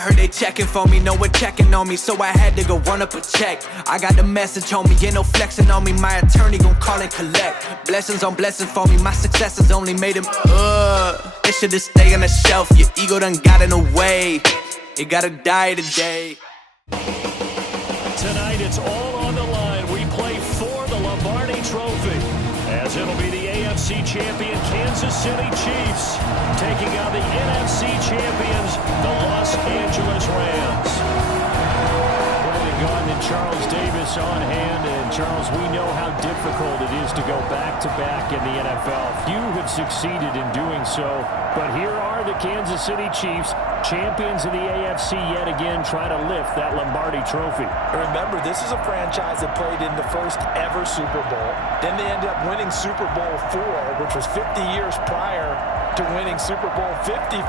I heard they checking for me, no one checking on me, so I had to go run up a check. I got the message on me, ain't no flexing on me, my attorney gon' call and collect. Blessings on blessings for me, my successes only made him, It should've stayed on the shelf, your ego done got in the way. It gotta die today. Tonight it's all on the line. We play for the Lombardi Trophy, as it'll be the AFC champion Kansas City Chiefs taking on the NFC champions, the Los Angeles Rams. Brandon Gaudin and Charles Davis on hand. And Charles, we know how difficult it is to go back-to-back in the NFL. Few have succeeded in doing so, but here are the Kansas City Chiefs, champions of the AFC yet again, trying to lift that Lombardi Trophy. Remember, this is a franchise that played in the first ever Super Bowl. Then they ended up winning Super Bowl IV, which was 50 years prior to winning Super Bowl 54.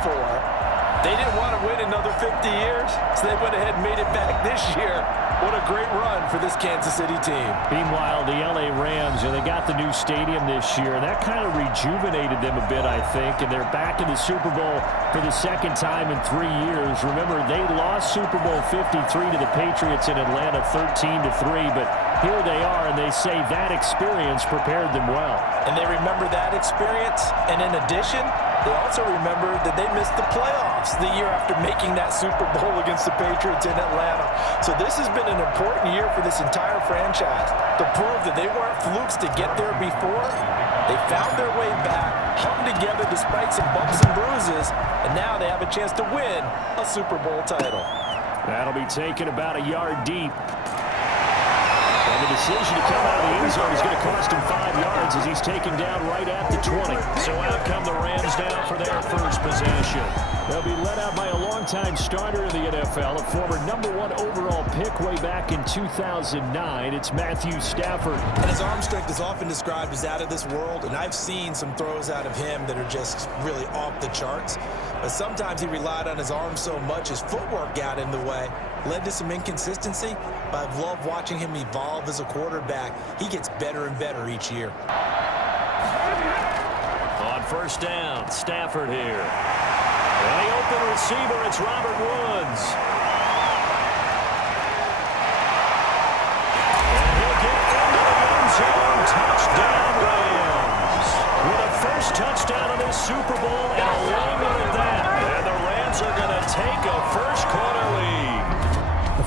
They didn't want to win another 50 years, so they went ahead and made it back this year. What a great run for this Kansas City team. Meanwhile, the LA Rams, they got the new stadium this year, and that kind of rejuvenated them a bit, I think, and they're back in the Super Bowl for the second time in 3 years. Remember, they lost Super Bowl 53 to the Patriots in Atlanta 13-3, but here they are, and they say that experience prepared them well. And they remember that experience, and in addition, they also remember that they missed the playoffs the year after making that Super Bowl against the Patriots in Atlanta. So this has been an important year for this entire franchise to prove that they weren't flukes to get there before. They found their way back, hung together despite some bumps and bruises, and now they have a chance to win a Super Bowl title. That'll be taken about a yard deep. And the decision to come out of the end zone is going to cost him 5 yards as he's taken down right at the 20. So out come the Rams down for their first possession. They'll be led out by a longtime starter in the NFL, a former #1 overall pick way back in 2009. It's Matthew Stafford. And his arm strength is often described as out of this world, and I've seen some throws out of him that are just really off the charts. But sometimes he relied on his arm so much, his footwork got in the way, led to some inconsistency. But I've loved watching him evolve as a quarterback. He gets better and better each year. On first down, Stafford here. And the open receiver, it's Robert Woods. And he'll get into the end zone. Touchdown, Rams. With a first touchdown of this Super Bowl and a long one at that. And the Rams are going to take a first-quarter lead.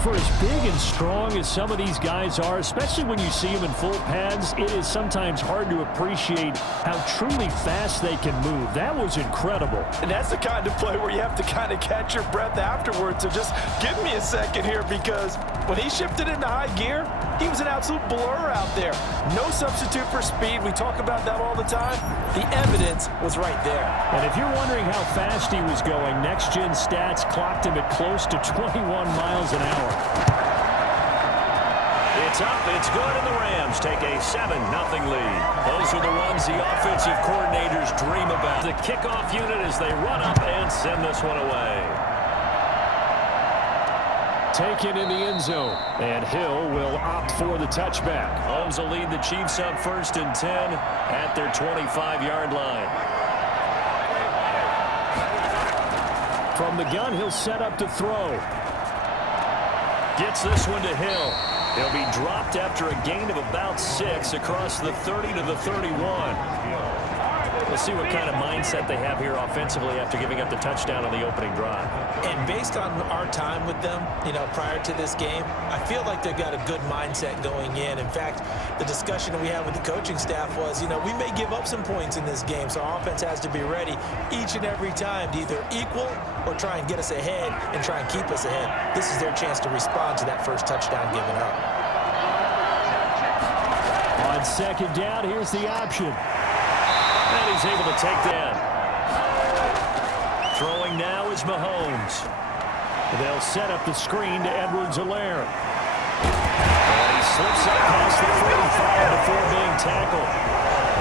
For as big and strong as some of these guys are, especially when you see them in full pads, it is sometimes hard to appreciate how truly fast they can move. That was incredible. And that's the kind of play where you have to kind of catch your breath afterwards. So just give me a second here, because when he shifted into high gear, he was an absolute blur out there. No substitute for speed. We talk about that all the time. The evidence was right there. And if you're wondering how fast he was going, Next Gen Stats clocked him at close to 21 miles an hour. It's up, it's good, and the Rams take a 7-0 lead. Those are the ones the offensive coordinators dream about. The kickoff unit as they run up and send this one away. Taken in the end zone, and Hill will opt for the touchback. Holmes will lead the Chiefs up 1st and 10 at their 25-yard line. From the gun, he'll set up to throw. Gets this one to Hill. He'll be dropped after a gain of about 6 across the 30 to the 31. We'll see what kind of mindset they have here offensively after giving up the touchdown on the opening drive. And based on our time with them, prior to this game, I feel like they've got a good mindset going in. In fact, the discussion that we had with the coaching staff was, we may give up some points in this game, so our offense has to be ready each and every time to either equal or try and get us ahead and try and keep us ahead. This is their chance to respond to that first touchdown given up. On second down, here's the option. And he's able to take that. Throwing now is Mahomes. They'll set up the screen to Edwards-Helaire. And he slips up past the 45 before being tackled.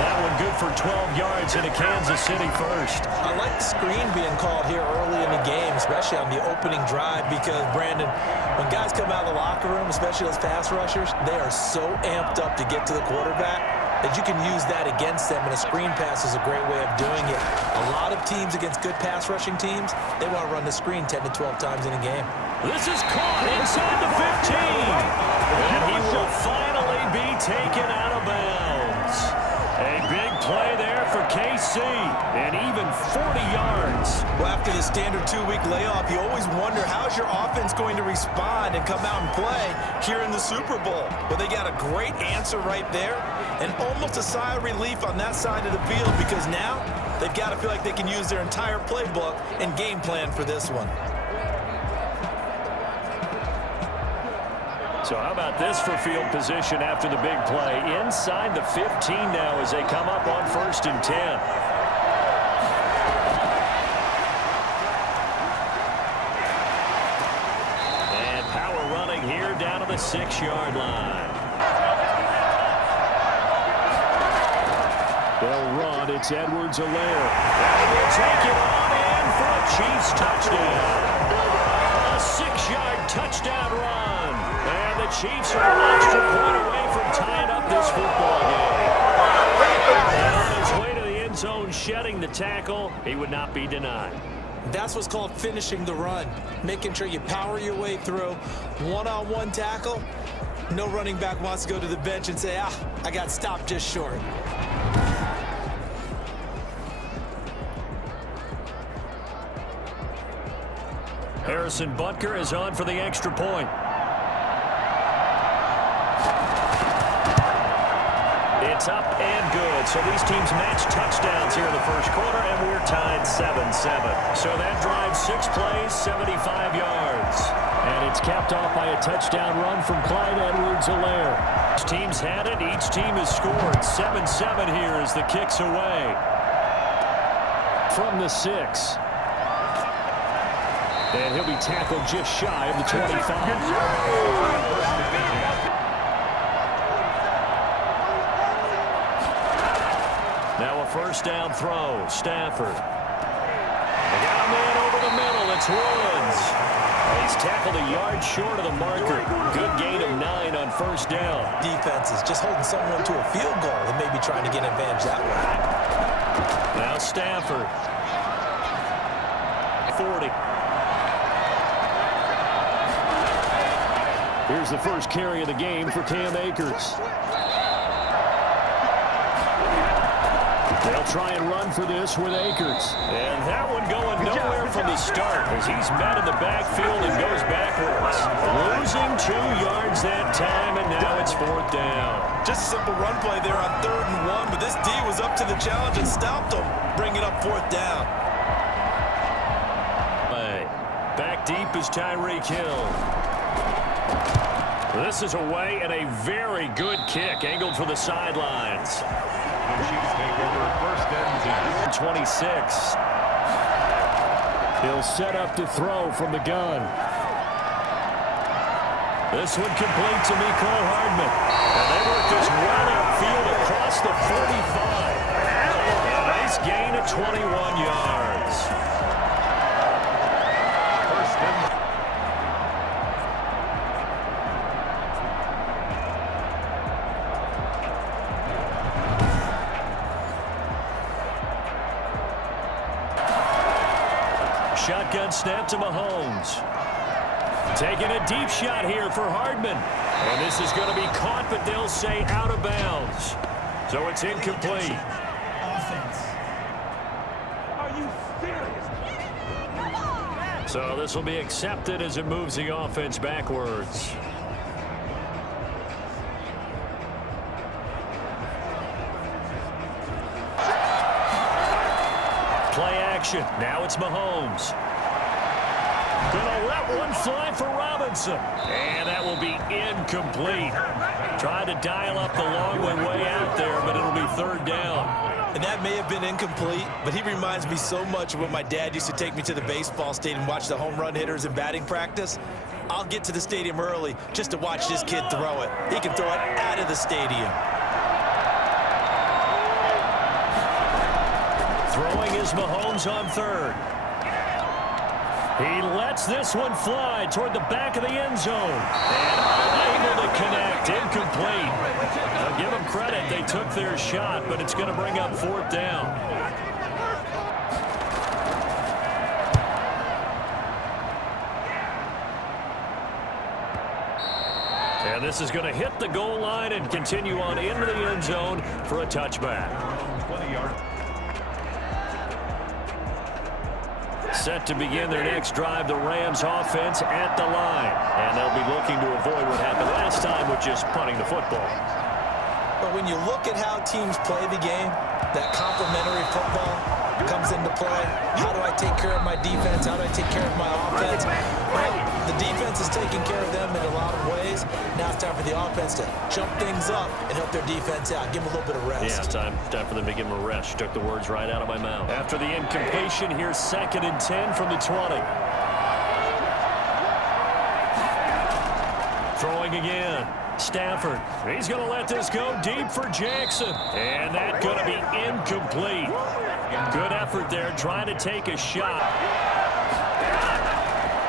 That one good for 12 yards into Kansas City first. I like the screen being called here early in the game, especially on the opening drive, because, Brandon, when guys come out of the locker room, especially those pass rushers, they are so amped up to get to the quarterback. that you can use that against them, and a screen pass is a great way of doing it. A lot of teams against good pass rushing teams, they want to run the screen 10 to 12 times in a game. This is caught inside the 15. And he will finally be taken out of bounds. A big play there for KC, and even 40 yards. Well, after the standard 2-week layoff, you always wonder how's your offense going to respond and come out and play here in the Super Bowl. Well, they got a great answer right there, and almost a sigh of relief on that side of the field, because now they've got to feel like they can use their entire playbook and game plan for this one. So how about this for field position after the big play? Inside the 15 now as they come up on 1st and 10. And power running here down to the 6-yard line. They'll run. It's Edwards-Helaire. And will take it on in for a Chiefs touchdown. A 6-yard touchdown run. And the Chiefs are an extra point away from tying up this football game. And on his way to the end zone, shedding the tackle, he would not be denied. That's what's called finishing the run, making sure you power your way through. One-on-one tackle, no running back wants to go to the bench and say, I got stopped just short. Harrison Butker is on for the extra point. It's up and good. So these teams match touchdowns here in the first quarter, and we're tied 7-7. So that drives 6 plays, 75 yards. And it's capped off by a touchdown run from Clyde Edwards-Helaire. Each team's had it. Each team has scored. 7-7 here as the kick's away. From the 6. And he'll be tackled just shy of the 25. Now a first down throw. Stafford. They got a man over the middle. It's Woods. He's tackled a yard short of the marker. Good gain of 9 on first down. Defense is just holding someone to a field goal and maybe trying to get an advantage that way. Now Stafford. 40. Here's the first carry of the game for Cam Akers. They'll try and run for this with Akers. And that one going nowhere from the start as he's met in the backfield and goes backwards. Losing 2 yards that time, and now it's 4th down. Just a simple run play there on 3rd and 1, but this D was up to the challenge and stopped him, bringing up 4th down. Back deep is Tyreek Hill. This is away and a very good kick angled for the sidelines. 26. He'll set up to throw from the gun. This one complete to Mecole Hardman. And they work this right upfield across the 45. A nice gain of 21 yards. Shotgun snap to Mahomes. Taking a deep shot here for Hardman. And this is going to be caught, but they'll say out of bounds. So it's incomplete. Offense. Are you serious? So this will be accepted as it moves the offense backwards. Play action. Now it's Mahomes. Gonna let one fly for Robinson. And that will be incomplete. Trying to dial up the long way out there, but it'll be 3rd down. And that may have been incomplete, but he reminds me so much of when my dad used to take me to the baseball stadium and watch the home run hitters in batting practice. I'll get to the stadium early just to watch this kid throw it. He can throw it out of the stadium. Throwing is Mahomes on 3rd. He lets this one fly toward the back of the end zone. And unable to connect. Incomplete. Now give them credit. They took their shot, but it's going to bring up 4th down. And this is going to hit the goal line and continue on into the end zone for a touchback. 20 yards. Set to begin their next drive, the Rams offense at the line. And they'll be looking to avoid what happened last time with just punting the football. But when you look at how teams play the game, that complementary football comes into play. How do I take care of my defense? How do I take care of my offense? Well, the defense is taking care of them in a lot of ways. Now it's time for the offense to jump things up and help their defense out. Give them a little bit of rest. Yeah, time for them to give them a rest. You took the words right out of my mouth. After the incompletion, here's 2nd and 10 from the 20. Throwing again. Stafford. He's going to let this go deep for Jackson. And that's going to be incomplete. Good effort there trying to take a shot.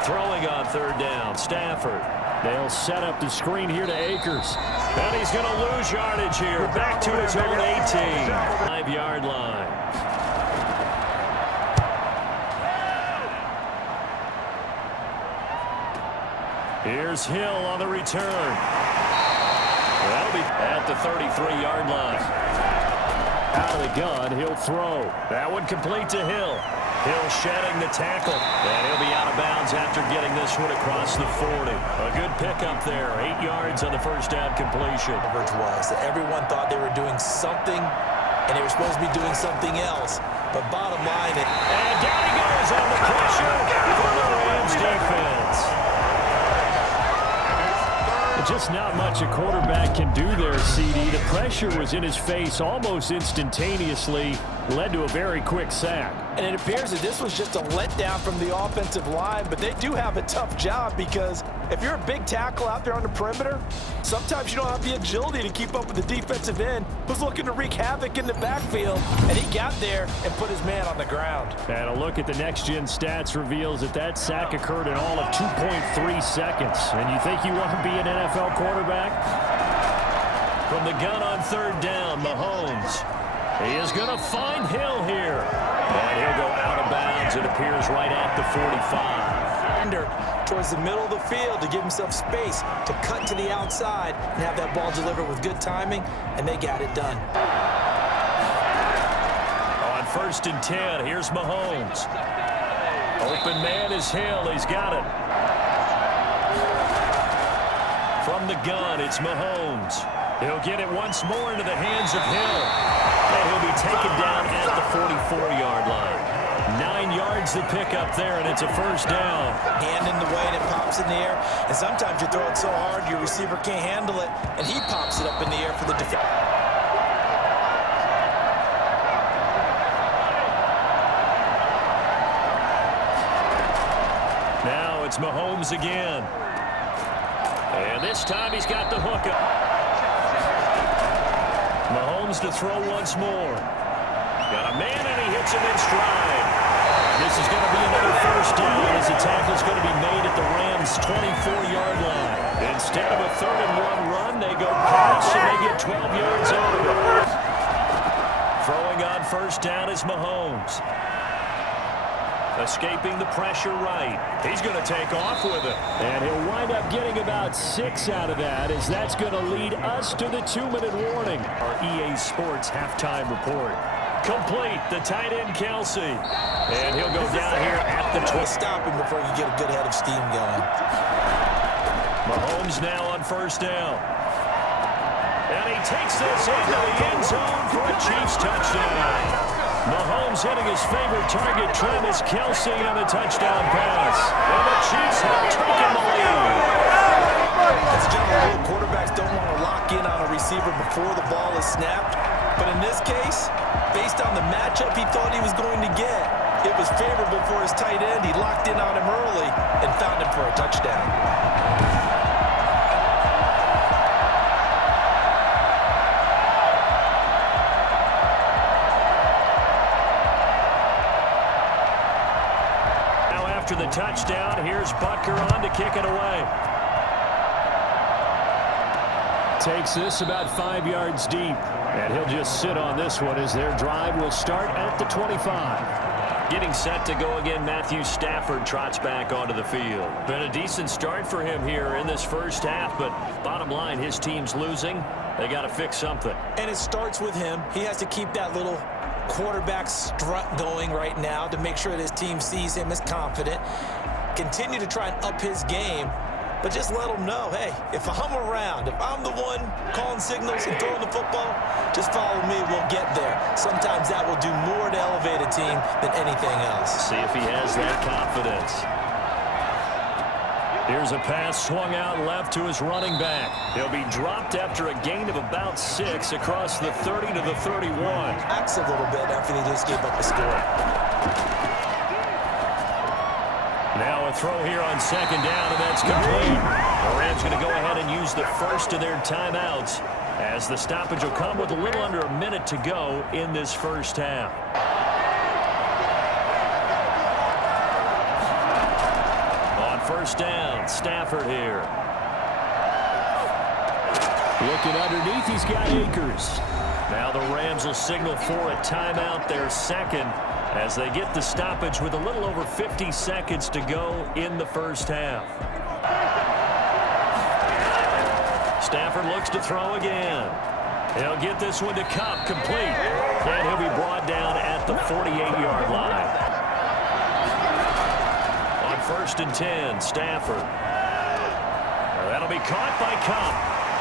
Throwing on 3rd down. Stafford. They'll set up the screen here to Akers. And he's going to lose yardage here. Back to his own 18. 5-yard line. Here's Hill on the return. That'll be at the 33-yard line. Out of the gun, he'll throw. That one complete to Hill. Hill shedding the tackle. And he'll be out of bounds after getting this one across the 40. A good pickup there. 8 yards on the first down completion. Coverage was that everyone thought they were doing something, and they were supposed to be doing something else. But bottom line, and down he goes on the pressure for the Rams defense. Just not much a quarterback can do there, CD. The pressure was in his face almost instantaneously, led to a very quick sack. And it appears that this was just a letdown from the offensive line, but they do have a tough job because if you're a big tackle out there on the perimeter, sometimes you don't have the agility to keep up with the defensive end who's looking to wreak havoc in the backfield, and he got there and put his man on the ground. And a look at the next-gen stats reveals that sack occurred in all of 2.3 seconds. And you think you want to be an NFL quarterback? From the gun on 3rd down, Mahomes. He is going to find Hill here. And he'll go out of bounds. It appears right at the 45. Towards the middle of the field to give himself space to cut to the outside and have that ball delivered with good timing, and they got it done. On 1st and 10, here's Mahomes. Open man is Hill. He's got it. From the gun, it's Mahomes. He'll get it once more into the hands of Hill. And he'll be taken down at the 44-yard line. 9 yards to pick up there, and it's a first down. Hand in the way, and it pops in the air. And sometimes you throw it so hard, your receiver can't handle it, and he pops it up in the air for the defense. Now it's Mahomes again. And this time he's got the hook up. Mahomes to throw once more. Got a man, and he hits him in stride. This is going to be another first down as the tackle's going to be made at the Rams' 24-yard line. Instead of a 3rd and 1 run, they go pass, and they get 12 yards out of it. Throwing on first down is Mahomes. Escaping the pressure right. He's going to take off with it. And he'll wind up getting about 6 out of that, as that's going to lead us to the 2-minute warning. Our EA Sports halftime report. Complete, the tight end Kelsey. And he'll go down here at the 20. Stop him before you get a good head of steam going. Mahomes now on first down. And he takes this into the end zone for a Chiefs touchdown. Mahomes hitting his favorite target, Travis Kelce, on the touchdown pass. And the Chiefs have taken the lead. As a general rule, quarterbacks don't want to lock in on a receiver before the ball is snapped. But in this case, based on the matchup he thought he was going to get, it was favorable for his tight end. He locked in on him early and found him for a touchdown. After after the touchdown. Here's Butker on to kick it away. Takes this about 5 yards deep. And he'll just sit on this one as their drive will start at the 25. Getting set to go again, Matthew Stafford trots back onto the field. Been a decent start for him here in this first half, but bottom line, his team's losing. They got to fix something. And it starts with him. He has to keep that little quarterback strut going right now to make sure that his team sees him as confident. Continue to try and up his game, but just let him know, hey, if I'm around, if I'm the one calling signals and throwing the football, just follow me, we'll get there. Sometimes that will do more to elevate a team than anything else. See if he has that confidence. Here's a pass swung out left to his running back. He'll be dropped after a gain of about 6 across the 30 to the 31. Acts a little bit after they just gave up a score. Now a throw here on second down, and that's complete. The Rams going to go ahead and use the first of their timeouts as the stoppage will come with a little under a minute to go in this first half. On first down, Stafford here. Looking underneath, he's got Akers. Now the Rams will signal for a timeout, their second, as they get the stoppage with a little over 50 seconds to go in the first half. Stafford looks to throw again. He'll get this one to Kupp, complete. And he'll be brought down at the 48-yard line. On first and 10, Stafford. That'll be caught by Kupp.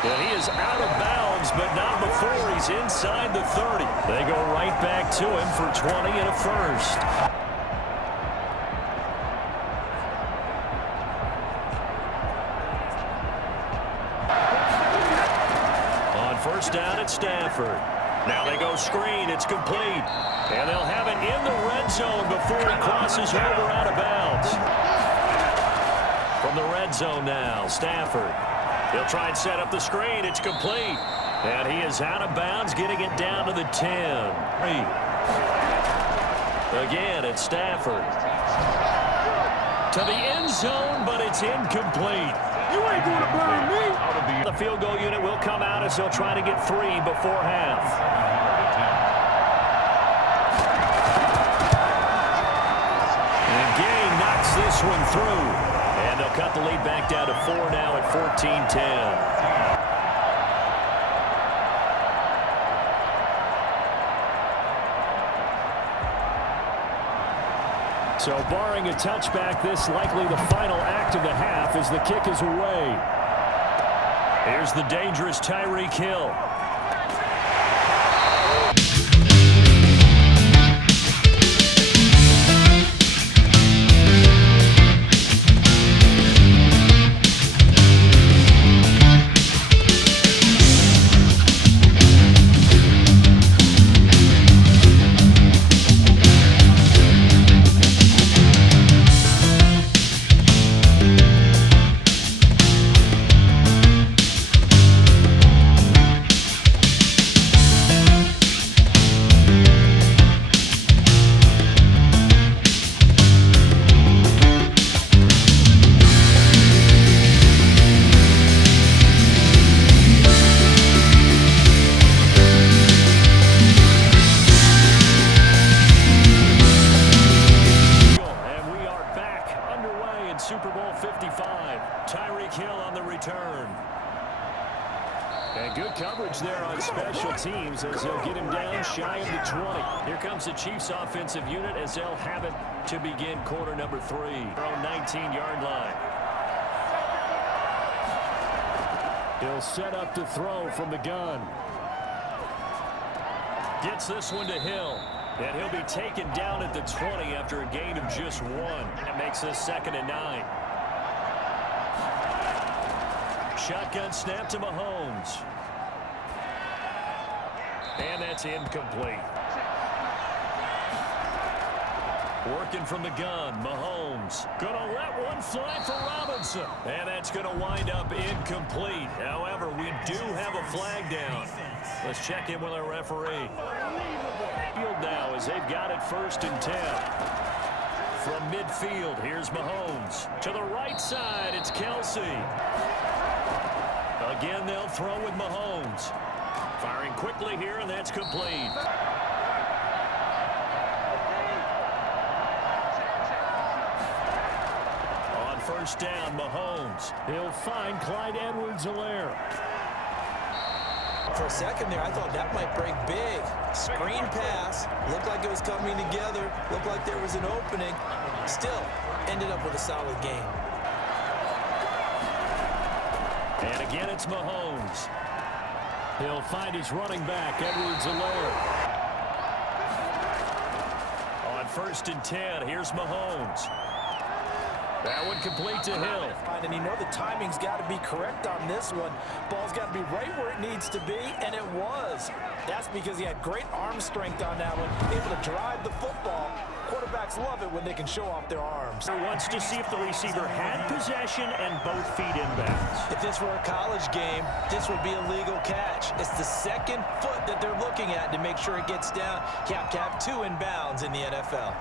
And he is out of bounds, but not before he's inside the 30. They go right back to him for 20 and a first. On first down at Stafford. Now they go screen. It's complete. And they'll have it in the red zone before he crosses over out of bounds. From the red zone now, Stafford. He'll try and set up the screen. It's complete. And he is out of bounds, getting it down to the 10. Again, it's Stafford. To the end zone, but it's incomplete. You ain't going to blind me. The field goal unit will come out as they'll try to get 3 before half. And Gang knocks this one through. And they'll cut the lead back down to 4 now at 14-10. So barring a touchback, this likely the final act of the half as the kick is away. Here's the dangerous Tyreek Hill. Super Bowl 55. Tyreek Hill on the return. And good coverage there on special teams as they'll get him down shy of the 20. Here comes the Chiefs offensive unit as they'll have it to begin quarter number 3. Their own 19-yard line. He'll set up to throw from the gun. Gets this one to Hill. And he'll be taken down at the 20 after a gain of just 1. That makes this 2nd and 9. Shotgun snap to Mahomes. And that's incomplete. Working from the gun, Mahomes. Gonna let one fly for Robinson. And that's gonna wind up incomplete. However, we do have a flag down. Let's check in with our referee. Field now as they've got it 1st and 10. From midfield, here's Mahomes. To the right side, it's Kelsey. Again, they'll throw with Mahomes. Firing quickly here, and that's complete. On first down, Mahomes. He'll find Clyde Edwards-Helaire. For a second there, I thought that might break big. Screen pass. Looked like it was coming together. Looked like there was an opening. Still, ended up with a solid game. And again, it's Mahomes. He'll find his running back, Edwards-Helaire. On first and 10, here's Mahomes. That one complete to Hill. And you know the timing's got to be correct on this one. Ball's got to be right where it needs to be, and it was. That's because he had great arm strength on that one, able to drive the football. Quarterbacks love it when they can show off their arms. Wants to see if the receiver had possession and both feet inbounds. If this were a college game, this would be a legal catch. It's the second foot that they're looking at to make sure it gets down. You have to have 2 inbounds in the NFL.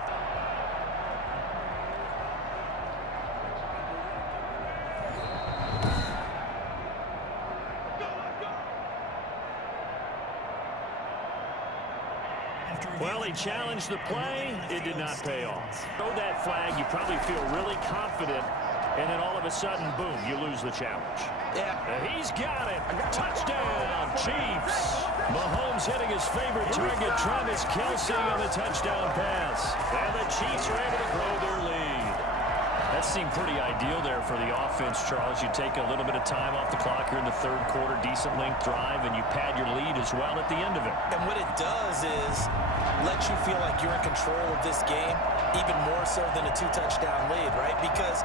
Well, he challenged the play. It did not pay off. Throw that flag, you probably feel really confident, and then all of a sudden, boom, you lose the challenge. Yeah. He's got it. Touchdown, Chiefs. Mahomes hitting his favorite target, Travis Kelce, on the touchdown pass. And the Chiefs are able to grow their lead. That seemed pretty ideal there for the offense, Charles. You take a little bit of time off the clock here in the third quarter, decent length drive, and you pad your lead as well at the end of it. And what it does is let you feel like you're in control of this game, even more so than a 2-touchdown lead, right? Because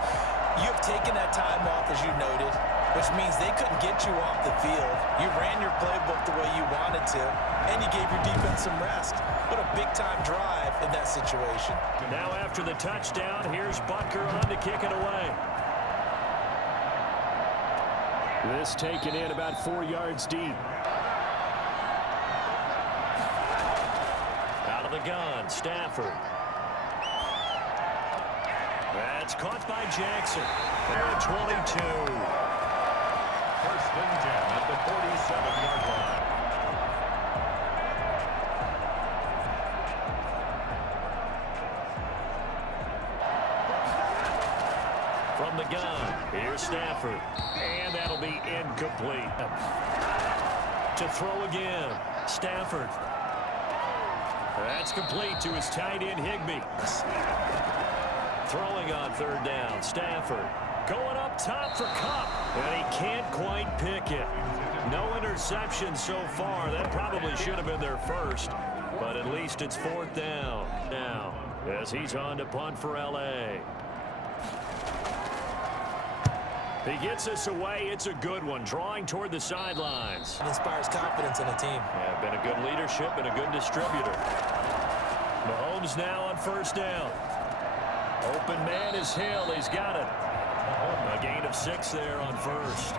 you've taken that time off, as you noted, which means they couldn't get you off the field. You ran your playbook the way you wanted to, and you gave your defense some rest. What a big-time drive in that situation. Now after the touchdown, here's Butker on to kick it away. This taken in about 4 yards deep. Out of the gun, Stafford. That's caught by Jackson. They're at 22. First and 10 at the 47-yard line. From the gun, here's Stafford. And that'll be incomplete. To throw again, Stafford. That's complete to his tight end, Higbee. Throwing on third down, Stafford. Going up top for Kupp. And he can't quite pick it. No interception so far. That probably should have been their first. But at least it's fourth down now as he's on to punt for L.A. He gets us away. It's a good one. Drawing toward the sidelines. It inspires confidence in a team. Yeah, been a good leadership and a good distributor. Mahomes now on first down. Open man is Hill. He's got it. A gain of 6 there on first.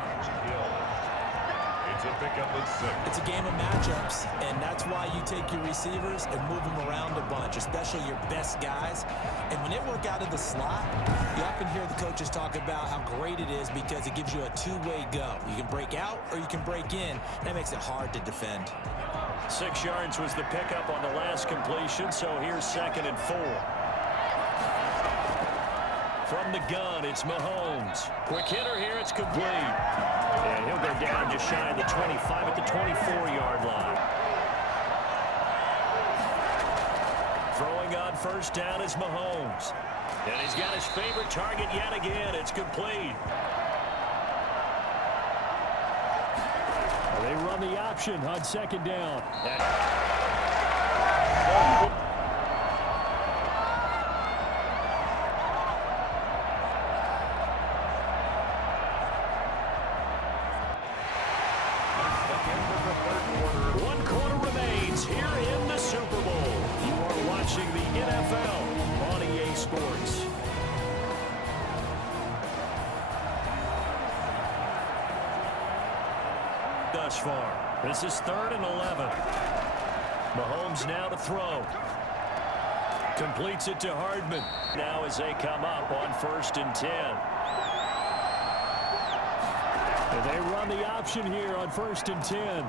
It's a pickup of 6. It's a game of matchups, and that's why you take your receivers and move them around a bunch, especially your best guys. And when they work out of the slot, you often hear the coaches talk about how great it is because it gives you a two-way go. You can break out or you can break in. That makes it hard to defend. 6 yards was the pickup on the last completion, so here's 2nd and 4. From the gun, it's Mahomes. Quick hitter here, it's complete. And he'll go down just shy of the 25 at the 24-yard line. Throwing on first down is Mahomes. And he's got his favorite target yet again. It's complete. They run the option on 2nd down. One quarter remains here in the Super Bowl. You are watching the NFL on EA Sports. Thus far, this is 3rd and 11. Mahomes now to throw. Completes it to Hardman. Now as they come up on 1st and 10. And they run the option here on 1st and 10.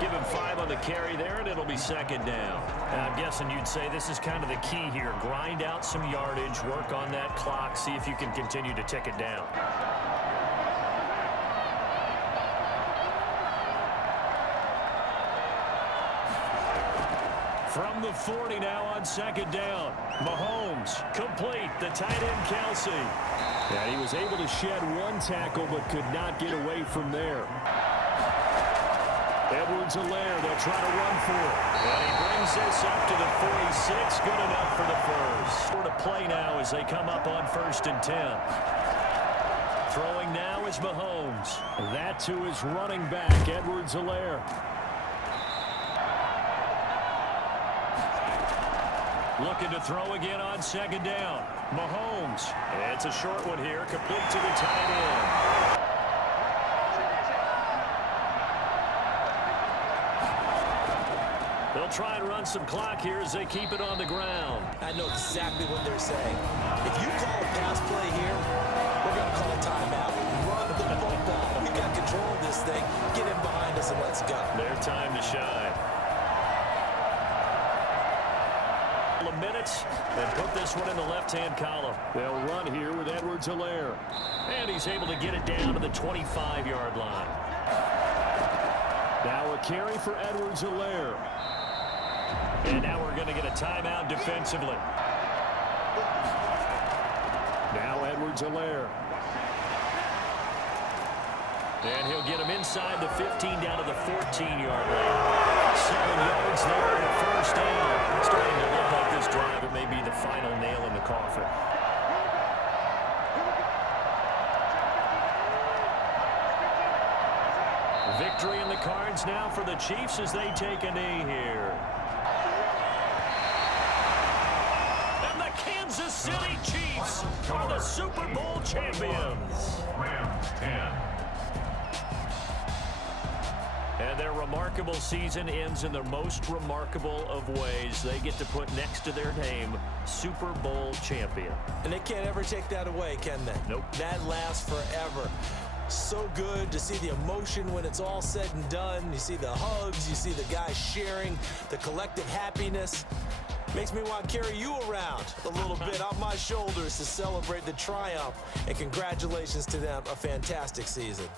Give him 5 on the carry there, and it'll be 2nd down. I'm guessing you'd say this is kind of the key here. Grind out some yardage, work on that clock, see if you can continue to tick it down. From the 40 now on 2nd down. Mahomes, complete, the tight end Kelsey. Yeah, he was able to shed 1 tackle but could not get away from there. Edwards-Helaire, they'll try to run for it. And he brings this up to the 46, good enough for the first. Sort of play now as they come up on 1st and 10. Throwing now is Mahomes. That to his running back, Edwards-Helaire. Looking to throw again on 2nd down. Mahomes. It's a short one here, complete to the tight end. They'll try and run some clock here as they keep it on the ground. I know exactly what they're saying. If you call a pass play here, we're going to call a timeout. Run the football. We've got control of this thing. Get in behind us and let's go. Their time to shine. Minutes and put this one in the left-hand column. They'll run here with Edwards-Helaire. And he's able to get it down to the 25-yard line. Now a carry for Edwards-Helaire. And now we're going to get a timeout defensively. Now Edwards-Helaire. And he'll get him inside the 15 down to the 14-yard line. 7 yards there and a first down. Starting to look like this drive, it may be the final nail in the coffin. Victory in the cards now for the Chiefs as they take a knee here. And the Kansas City Chiefs are the Super Bowl champions. Rams 10. And their remarkable season ends in the most remarkable of ways. They get to put next to their name, Super Bowl champion. And they can't ever take that away, can they? Nope. That lasts forever. So good to see the emotion when it's all said and done. You see the hugs, you see the guys sharing, the collective happiness. Makes me want to carry you around a little bit on my shoulders to celebrate the triumph. And congratulations to them, a fantastic season.